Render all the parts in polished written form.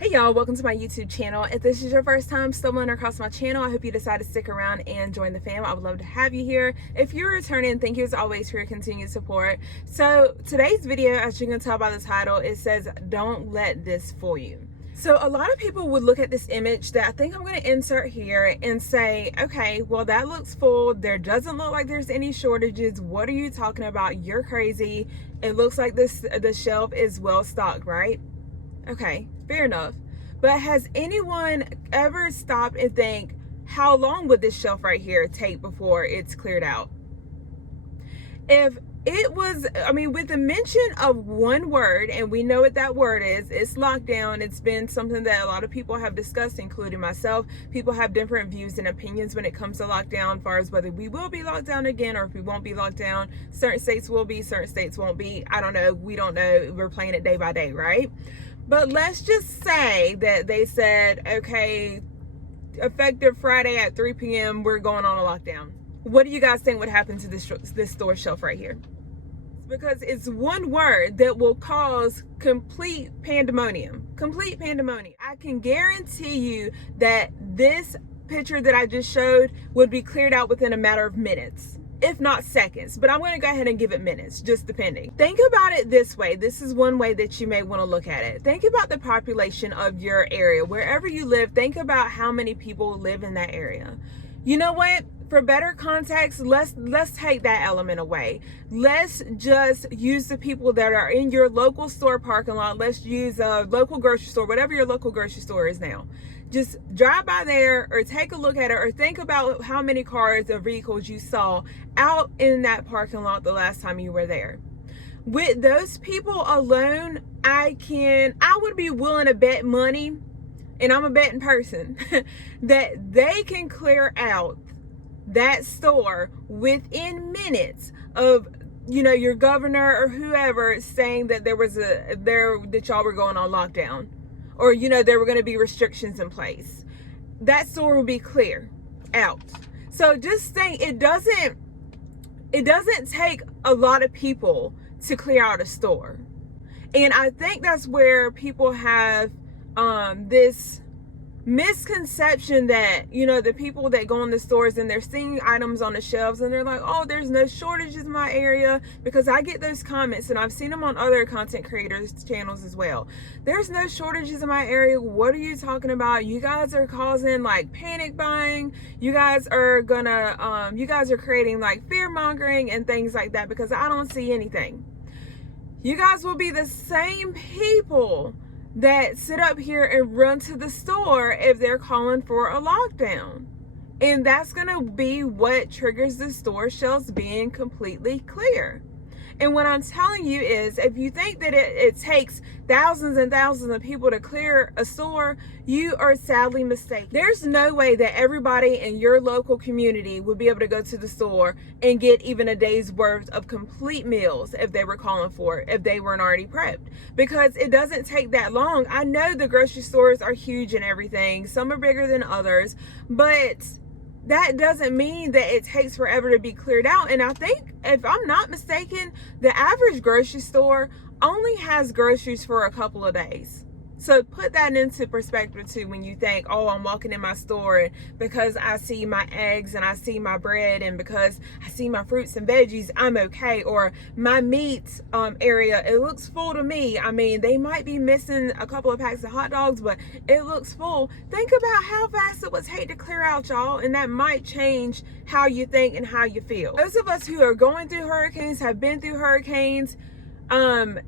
Hey y'all, welcome to my YouTube channel. If this is your first time stumbling across my channel, I hope you decide to stick around and join the fam. I would love to have you here. If you're returning, thank you as always for your continued support. So today's video, as you can tell by the title, it says, "Don't let this fool you." So a lot of people would look at this image that I think I'm going to insert here and say, okay, well, that looks full. There doesn't look like there's any shortages. What are you talking about? You're crazy. It looks like the shelf is well stocked, right? Okay, fair enough. But has anyone ever stopped and think, how long would this shelf right here take before it's cleared out? If it was, with the mention of one word, and we know what that word is, it's lockdown. It's been something that a lot of people have discussed, including myself. People have different views and opinions when it comes to lockdown, as far as whether we will be locked down again or if we won't be locked down. Certain states will be, certain states won't be. I don't know. We don't know. We're playing it day by day, right? But let's just say that they said, okay, effective Friday at 3 p.m., we're going on a lockdown. What do you guys think would happen to this store shelf right here? Because it's one word that will cause complete pandemonium. Complete pandemonium. I can guarantee you that this picture that I just showed would be cleared out within a matter of minutes, if not seconds, but I'm going to go ahead and give it minutes, just depending. Think about it this way. This is one way that you may want to look at it. Think about the population of your area. Wherever you live, think about how many people live in that area. You know what? For better context, let's take that element away. Let's just use the people that are in your local store parking lot. Let's use a local grocery store, whatever your local grocery store is now. Just drive by there or take a look at it, or think about how many cars or vehicles you saw out in that parking lot the last time you were there. With those people alone, I would be willing to bet money, and I'm a betting person, that they can clear out that store within minutes of, your governor or whoever saying that that y'all were going on lockdown, or there were going to be restrictions in place. That store will be clear out. So just think, it doesn't take a lot of people to clear out a store. And I think that's where people have this misconception that, the people that go in the stores and they're seeing items on the shelves and they're like, oh, there's no shortages in my area, because I get those comments and I've seen them on other content creators channels as well. There's no shortages in my area. What are you talking about? You guys are causing like panic buying. You guys are creating like fear mongering and things like that, because I don't see anything. You guys will be the same people that sit up here and run to the store if they're calling for a lockdown. And that's going to be what triggers the store shelves being completely clear. And what I'm telling you is, if you think that it takes thousands and thousands of people to clear a store, you are sadly mistaken. There's no way that everybody in your local community would be able to go to the store and get even a day's worth of complete meals if they were calling for it, if they weren't already prepped. Because it doesn't take that long. I know the grocery stores are huge and everything. Some are bigger than others, but that doesn't mean that it takes forever to be cleared out. And I think, if I'm not mistaken, the average grocery store only has groceries for a couple of days. So put that into perspective too, when you think, oh, I'm walking in my store and because I see my eggs and I see my bread and because I see my fruits and veggies, I'm okay. Or my meat area, it looks full to me. I mean, they might be missing a couple of packs of hot dogs, but it looks full. Think about how fast it would take to clear out, y'all, and that might change how you think and how you feel. Those of us who are going through hurricanes, have been through hurricanes,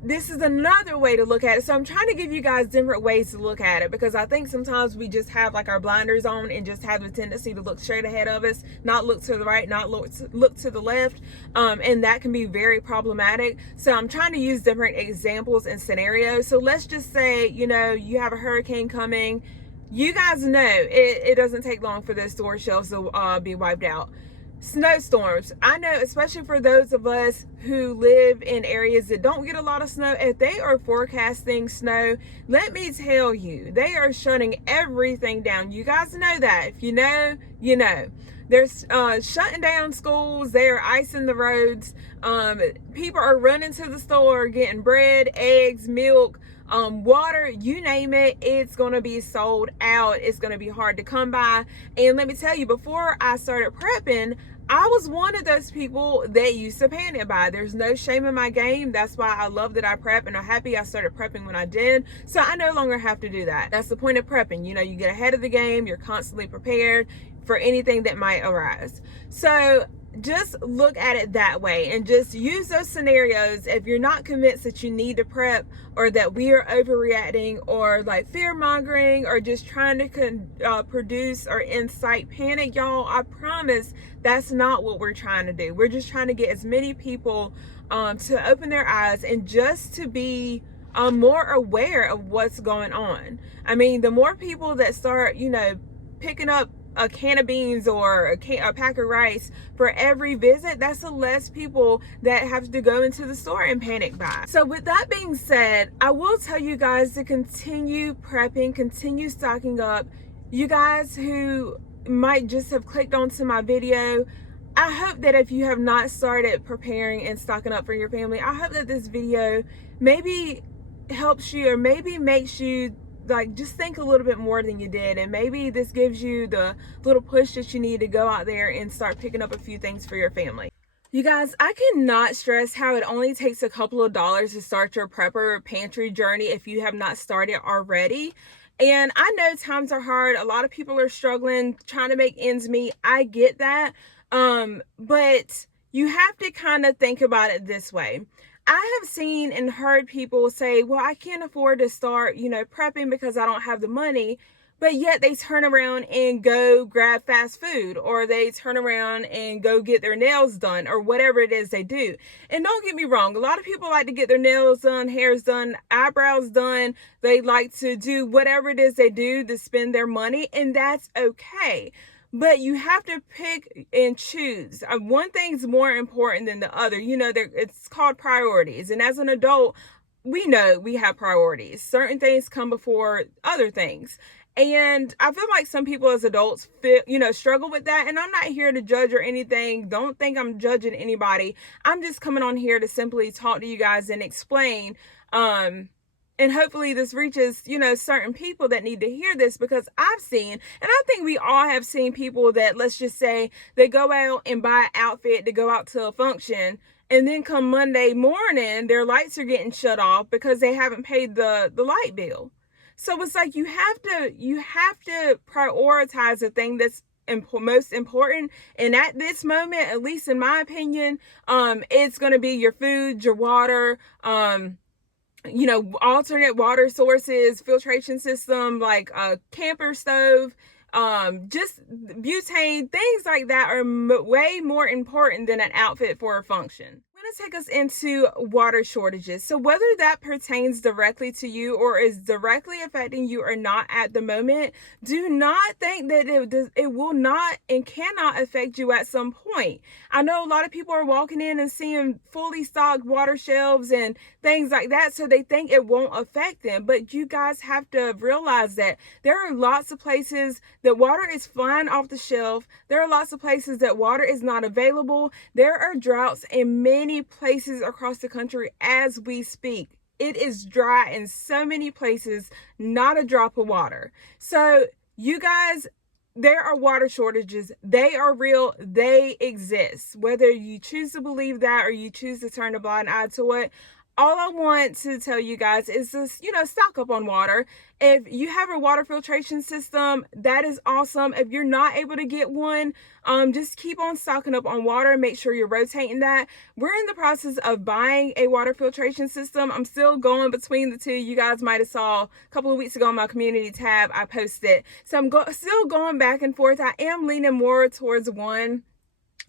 this is another way to look at it. So I'm trying to give you guys different ways to look at it, because I think sometimes we just have like our blinders on and just have the tendency to look straight ahead of us, not look to the right, not look to the left, and that can be very problematic. So I'm trying to use different examples and scenarios. So let's just say, you have a hurricane coming. You guys know it doesn't take long for those store shelves to be wiped out. Snowstorms. I know, especially for those of us who live in areas that don't get a lot of snow, if they are forecasting snow, let me tell you, they are shutting everything down. You guys know that. If you know, you know. They're shutting down schools. They're icing the roads. People are running to the store, getting bread, eggs, milk, water, you name it, it's going to be sold out. It's going to be hard to come by. And let me tell you, before I started prepping, I was one of those people that used to panic buy. There's no shame in my game. That's why I love that I prep, and I'm happy I started prepping when I did. So I no longer have to do that. That's the point of prepping. You know, you get ahead of the game. You're constantly prepared for anything that might arise. So just look at it that way and just use those scenarios. If you're not convinced that you need to prep, or that we are overreacting, or like fear mongering, or just trying to produce or incite panic, y'all, I promise that's not what we're trying to do. We're just trying to get as many people to open their eyes and just to be more aware of what's going on. I mean, the more people that start, you know, picking up a can of beans or a pack of rice for every visit, that's the less people that have to go into the store and panic buy. So with that being said, I will tell you guys to continue prepping, continue stocking up. You guys who might just have clicked onto my video, I hope that if you have not started preparing and stocking up for your family, I hope that this video maybe helps you, or maybe makes you like just think a little bit more than you did, and maybe this gives you the little push that you need to go out there and start picking up a few things for your family. You guys, I cannot stress how it only takes a couple of dollars to start your prepper pantry journey if you have not started already. And I know times are hard. A lot of people are struggling, trying to make ends meet. I get that. But you have to kind of think about it this way. I have seen and heard people say, well, I can't afford to start, you know, prepping because I don't have the money. But yet they turn around and go grab fast food, or they turn around and go get their nails done, or whatever it is they do. And don't get me wrong, a lot of people like to get their nails done, hairs done, eyebrows done. They like to do whatever it is they do to spend their money, and that's okay. But you have to pick and choose. One thing's more important than the other. You know, it's called priorities. And as an adult, we know we have priorities. Certain things come before other things. And I feel like some people as adults struggle with that. And I'm not here to judge or anything. Don't think I'm judging anybody. I'm just coming on here to simply talk to you guys and explain, and hopefully this reaches, you know, certain people that need to hear this, because I've seen, and I think we all have seen people that, let's just say, they go out and buy an outfit to go out to a function, and then come Monday morning, their lights are getting shut off because they haven't paid the light bill. So it's like you have to prioritize the thing that's most important. And at this moment, at least in my opinion, it's going to be your food, your water, you know, alternate water sources, filtration system, like a camper stove, just butane, things like that are way more important than an outfit for a function. I'm going to take us into water shortages. So whether that pertains directly to you or is directly affecting you or not at the moment, do not think that it will not and cannot affect you at some point. I know a lot of people are walking in and seeing fully stocked water shelves and things like that, so they think it won't affect them. But you guys have to realize that there are lots of places that water is flying off the shelf. There are lots of places that water is not available. There are droughts in many places across the country as we speak. It is dry in so many places, not a drop of water. So you guys, there are water shortages. They are real. They exist. Whether you choose to believe that or you choose to turn a blind eye to it, all I want to tell you guys is just, you know, stock up on water. If you have a water filtration system, that is awesome. If you're not able to get one, just keep on stocking up on water. Make sure you're rotating that. We're in the process of buying a water filtration system. I'm still going between the two. You guys might have saw a couple of weeks ago on my community tab, I posted. So I'm still going back and forth. I am leaning more towards one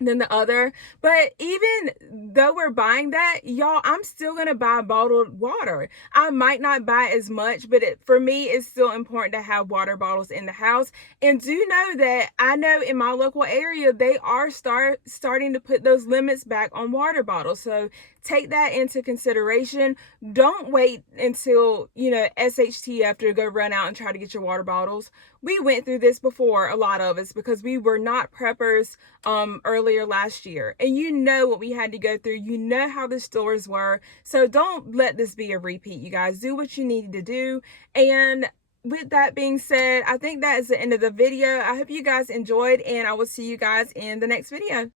than the other, but even though we're buying that, y'all, I'm still gonna buy bottled water. I might not buy as much, but for me, it's still important to have water bottles in the house. And do know that I know in my local area, they are starting to put those limits back on water bottles. So take that into consideration. Don't wait until, you know, SHTF to go run out and try to get your water bottles. we went through this before, a lot of us, because we were not preppers earlier last year. And you know what we had to go through. You know how the stores were. So don't let this be a repeat, you guys. Do what you need to do. And with that being said, I think that is the end of the video. I hope you guys enjoyed, and I will see you guys in the next video.